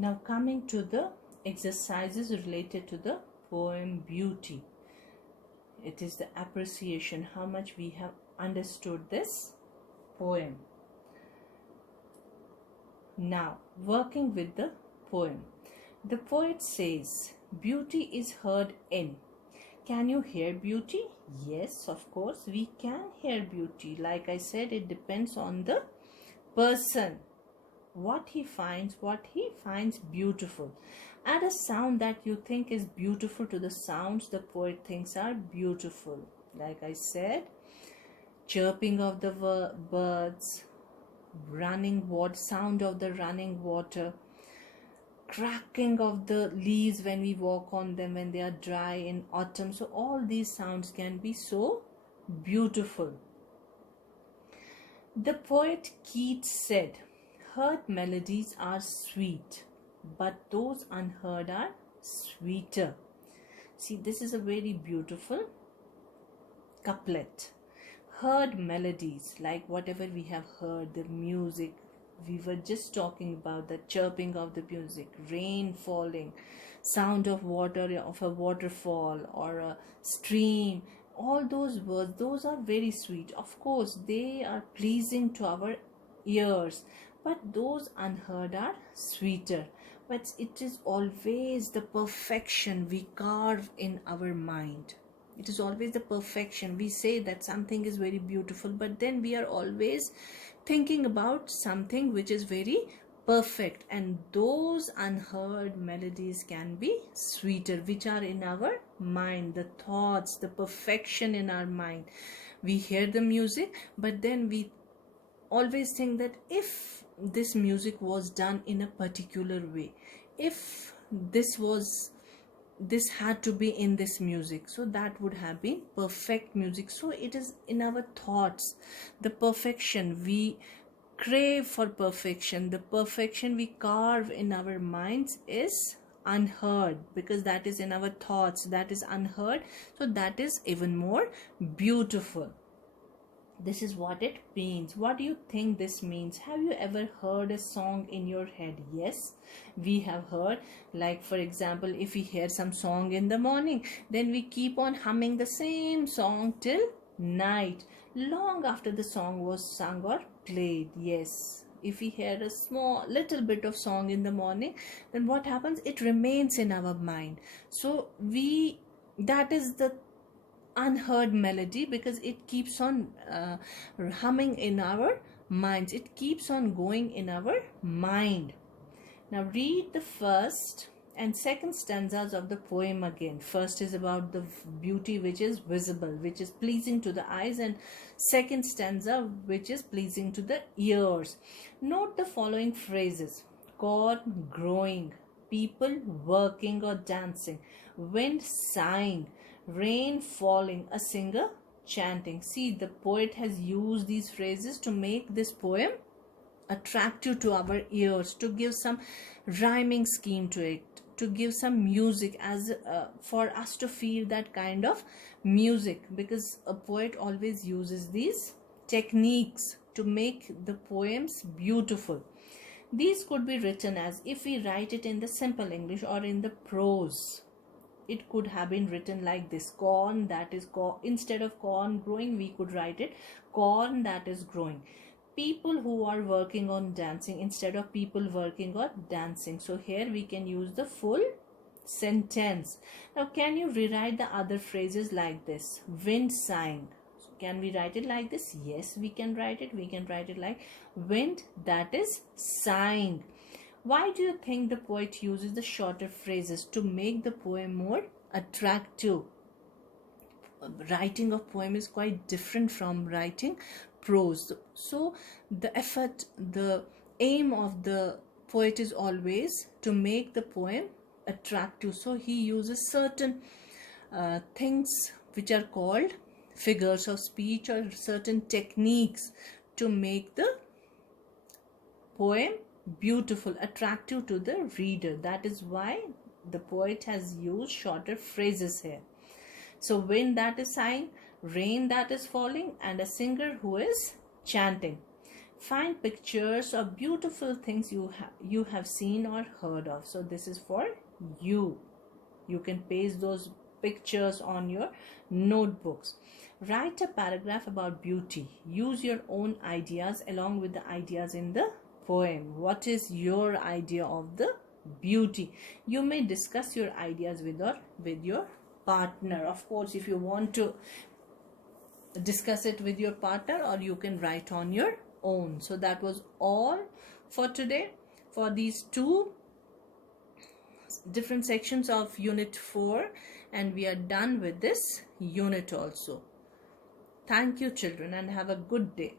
Now coming to the exercises related to the poem Beauty. It is the appreciation, how much we have understood this poem. Now, working with the poem. The poet says, beauty is heard in. Can you hear beauty? Yes, of course, we can hear beauty. Like I said, it depends on the person. What he finds beautiful. Add a sound that you think is beautiful to the sounds the poet thinks are beautiful. Like I said, chirping of the birds, sound of the running water, cracking of the leaves when we walk on them when they are dry in autumn. So all these sounds can be so beautiful. The poet Keats said, heard melodies are sweet, but those unheard are sweeter. See, this is a very beautiful couplet. Heard melodies, like whatever we have heard, the music, we were just talking about the chirping of the music, rain falling, sound of water, of a waterfall or a stream. All those words, those are very sweet. Of course, they are pleasing to our ears, but those unheard are sweeter. But it is always the perfection we carve in our mind. It is always the perfection. We say that something is very beautiful, but then we are always thinking about something which is very perfect, and those unheard melodies can be sweeter, which are in our mind, the thoughts, the perfection in our mind. We hear the music, but then we always think that if this music was done in a particular way, if this had to be in this music, so that would have been perfect music. So it is in our thoughts, the perfection we crave for, perfection, the perfection we carve in our minds is unheard, because that is in our thoughts, that is unheard, so that is even more beautiful. This is what it means. What do you think this means? Have you ever heard a song in your head? Yes, we have heard. Like for example, if we hear some song in the morning, then we keep on humming the same song till night, long after the song was sung or played. Yes, if we hear a little bit of song in the morning, then what happens? It remains in our mind. So that is the unheard melody, because it keeps on humming in our minds, it keeps on going in our mind. Now read the first and second stanzas of the poem again. First is about the beauty which is visible, which is pleasing to the eyes, and second stanza which is pleasing to the ears. Note the following phrases: corn growing, people working or dancing, wind sighing, rain falling, a singer chanting. See, the poet has used these phrases to make this poem attractive to our ears, to give some rhyming scheme to it, to give some music as for us to feel that kind of music, because a poet always uses these techniques to make the poems beautiful. These could be written as, if we write it in the simple English or in the prose, it could have been written like this: corn that is instead of corn growing, we could write it corn that is growing. People who are working on dancing, instead of people working on dancing. So here we can use the full sentence. Now can you rewrite the other phrases like this? Wind sighing. Can we write it like this? Yes, we can write it. We can write it like wind that is sighing. Why do you think the poet uses the shorter phrases? To make the poem more attractive. Writing of poem is quite different from writing prose. So the effort, the aim of the poet is always to make the poem attractive. So he uses certain things which are called figures of speech, or certain techniques to make the poem beautiful, attractive to the reader. That is why the poet has used shorter phrases here. So wind that is sighing, rain that is falling, and a singer who is chanting. Find pictures of beautiful things you have seen or heard of. So this is for you. You can paste those pictures on your notebooks. Write a paragraph about beauty. Use your own ideas along with the ideas in the poem. What is your idea of the beauty? You may discuss your ideas with your partner. Of course, if you want to discuss it with your partner, or you can write on your own. So that was all for today for these two different sections of unit 4, and we are done with this unit also. Thank you children, and have a good day.